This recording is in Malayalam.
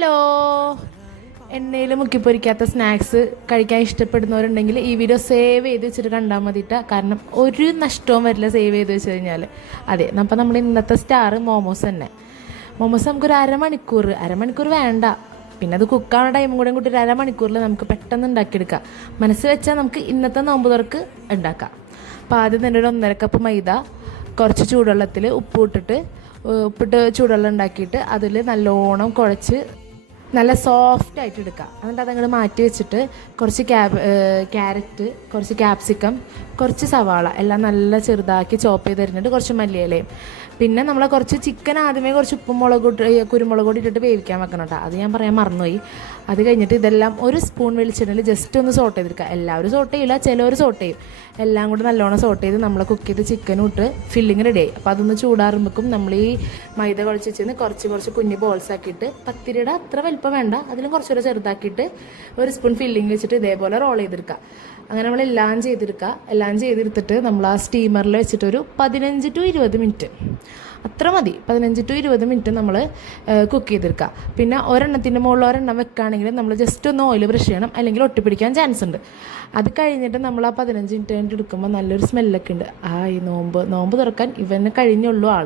ഹലോ, എണ്ണയിൽ മുക്കിപ്പൊരിക്കാത്ത സ്നാക്സ് കഴിക്കാൻ ഇഷ്ടപ്പെടുന്നവരുണ്ടെങ്കിൽ ഈ വീഡിയോ സേവ് ചെയ്ത് വെച്ചിട്ട് കണ്ടാൽ മതിയിട്ട. കാരണം ഒരു നഷ്ടവും വരില്ല സേവ് ചെയ്ത് വെച്ച് കഴിഞ്ഞാൽ. അതെ, അപ്പം നമ്മൾ ഇന്നത്തെ സ്റ്റാർ മോമോസ് തന്നെ. മോമോസ് നമുക്കൊരു അരമണിക്കൂർ വേണ്ട, പിന്നെ അത് കുക്കാവുന്ന ടൈമും കൂടെ കൂട്ടി ഒരു അരമണിക്കൂറിൽ നമുക്ക് പെട്ടെന്ന് ഉണ്ടാക്കിയെടുക്കാം. മനസ്സ് വെച്ചാൽ നമുക്ക് ഇന്നത്തെ നോമ്പ് തുറക്ക് ഉണ്ടാക്കാം. അപ്പോൾ ആദ്യം തന്നെ ഒരു 1.5 കപ്പ് മൈദ കുറച്ച് ചൂടുവെള്ളത്തിൽ ഉപ്പിട്ട് ചൂടുവെള്ളം ഉണ്ടാക്കിയിട്ട് അതിൽ നല്ലോണം കുഴച്ച് നല്ല സോഫ്റ്റായിട്ട് എടുക്കുക. എന്നിട്ട് അതങ്ങോട്ട് മാറ്റി വെച്ചിട്ട് കുറച്ച് ക്യാരറ്റ്, കുറച്ച് ക്യാപ്സിക്കം, കുറച്ച് സവാള എല്ലാം നല്ല ചെറുതാക്കി ചോപ്പ് ചെയ്ത് തരുന്നുണ്ട്, കുറച്ച് മല്ലിയിലയും. പിന്നെ നമ്മൾ കുറച്ച് ചിക്കൻ ആദ്യമേ കുറച്ച് ഉപ്പും കുരുമുളക് പൊടി ഇട്ടിട്ട് വേവിക്കാൻ വെക്കണം കേട്ടോ. അത് ഞാൻ പറയാൻ മറന്നുപോയി. അത് കഴിഞ്ഞിട്ട് ഇതെല്ലാം ഒരു സ്പൂൺ വെളിച്ചെണ്ണയിൽ ജസ്റ്റ് ഒന്ന് സോട്ട് ചെയ്തെടുക്കുക. എല്ലാവരും സോട്ട് ചെയ്യില്ല, ചിലവർ സോട്ട് ചെയ്യും. എല്ലാം കൂടി നല്ലോണം സോട്ട് ചെയ്ത് നമ്മൾ കുക്ക് ചെയ്ത് ചിക്കനും ഇട്ട് ഫില്ലിങ് റെഡി ആയി. അപ്പോൾ അതൊന്ന് ചൂടാറുമ്പോഴേക്കും നമ്മൾ ഈ മൈദ കുഴച്ച് വെച്ച് കുറച്ച് കുഞ്ഞ് ബോൾസ് ആക്കിയിട്ട്, പത്തിരിയുടെ അത്ര വലിപ്പം വേണ്ട, അതിലും കുറച്ചുകൂടെ ചെറുതാക്കിയിട്ട് ഒരു സ്പൂൺ ഫില്ലിങ് വെച്ചിട്ട് ഇതേപോലെ റോൾ ചെയ്തെടുക്കുക. അങ്ങനെ നമ്മളെല്ലാം ചെയ്തെടുത്തിട്ട് നമ്മൾ ആ സ്റ്റീമറിൽ വെച്ചിട്ട് ഒരു 15 to 20 മിനിറ്റ് അത്ര മതി. 15 to 20 മിനിറ്റ് നമ്മൾ കുക്ക് ചെയ്തെടുക്കുക. പിന്നെ ഒരെണ്ണത്തിൻ്റെ മുകളിൽ ഒരെണ്ണം വെക്കുകയാണെങ്കിൽ നമ്മൾ ജസ്റ്റ് ഒന്ന് ഓയിൽ ബ്രഷ് ചെയ്യണം, അല്ലെങ്കിൽ ഒട്ടിപ്പിടിക്കാൻ ചാൻസ് ഉണ്ട്. അത് കഴിഞ്ഞിട്ട് നമ്മൾ ആ 15 മിനിറ്റ് കഴിഞ്ഞിട്ട് എടുക്കുമ്പോൾ നല്ലൊരു സ്മെല്ലൊക്കെ ഉണ്ട്. ഈ നോമ്പ് തുറക്കാൻ ഇവന് കഴിഞ്ഞുള്ളൂ ആൾ.